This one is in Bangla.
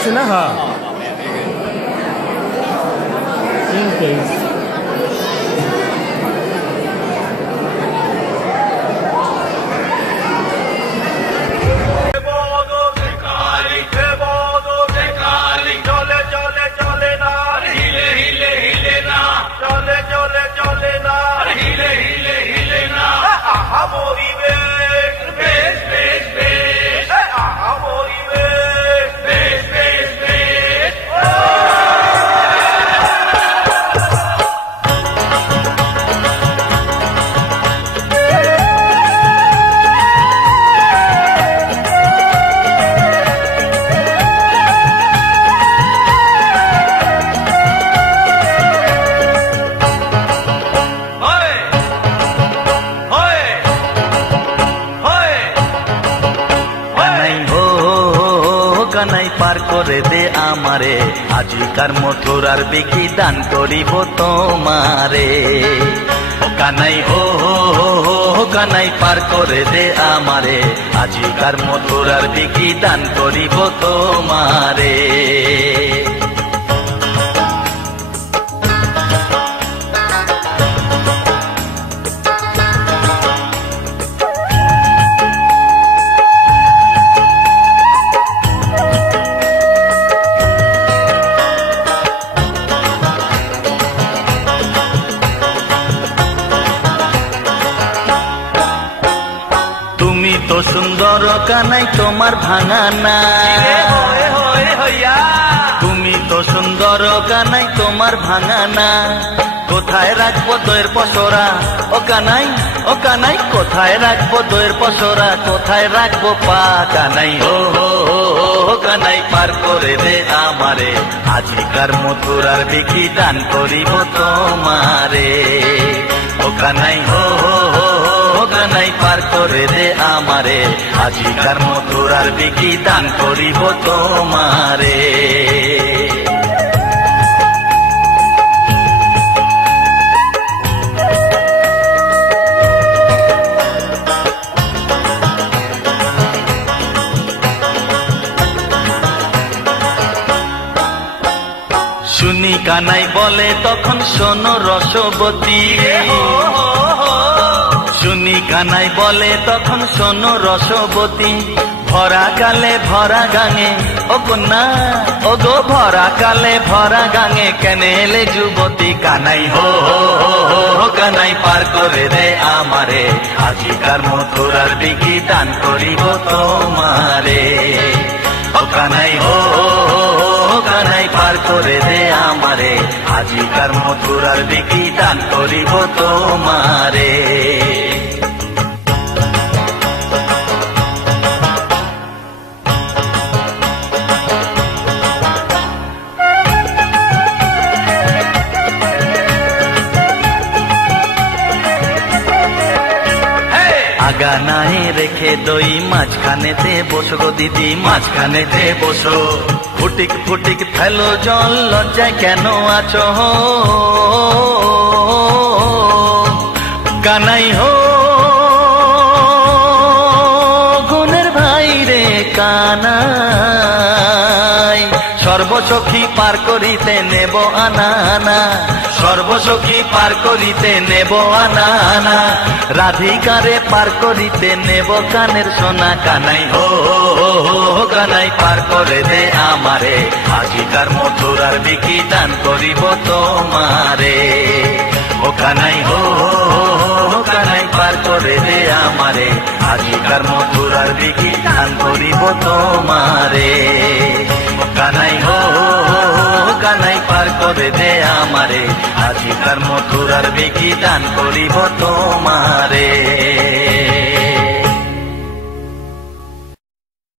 আছে না? হ্যাঁ, কানাই পার করে দে আমারে, আজিকার মথুরার বিকি দান করিব তোমারে। ও কানাই হো কানাই পার করে দে আমারে, আজিকার মথুরার বিকি দান করিব তোমারে। তুমি তো সুন্দর কানাই তোমার ভাঙা না, তুমি তো সুন্দর কানাই তোমার ভাঙা না। কোথায় রাখবো দইয়ের পসরা ও কানাই, ও কানাই কোথায় রাখবো দইয়ের পসরা, কোথায় রাখবো পা কানাই হো কানাই পার করে দে আমারে, আজিকার মথুরার বিকি দান করিব তোমারে। ও কানাই হো কানাই পার করে দে আমারে, আজিকার মথুরার বিকি দান করিব তোমারে। শুনি কানাই বলে তখন শোনো রসবতী, শুনি কানাই বলে তখন শোনো রসবতী। ভরা কালে ভরা গাঙে ও কন্যা, ও গো ভরা কালে ভরা গাঙে কেনে এলে যুবতী। কানাই হো কানাই পার করে দে আমারে, আজিকার মথুরার বিকি দান করিব তোমারে। ও কানাই হো কানাই পার করে দে আমারে, আজিকার মথুরার বিকি দান করিব তোমারে। আগা নাই রেখে দই মাঝখানেতে বসো গো দিদি, মাঝখানেতে বসো। ফুটিক ফুটিক ফেলো জল, লজ্জায় কেন আছো কানাই হো গুণের ভাই রে কানাই। সর্বসখী পার করিতে নেব আনানা, সর্বসখী পার করিতে নেব আনানা। রাধিকারে পার করিতে নেব কানের সোনা। কানাই হো কানাই পার করে দে আমারে, আজিকার মথুরার বিকি দান করিব তোমারে। ও কানাই হো কানাই পার করে দে আমারে, আজিকার মথুরার বিকি দান করিব তোমারে। ও কানাই হো কানাই পার করে দে আমারে, আজিকার মথুরার বিকি দান করিব তোমারে।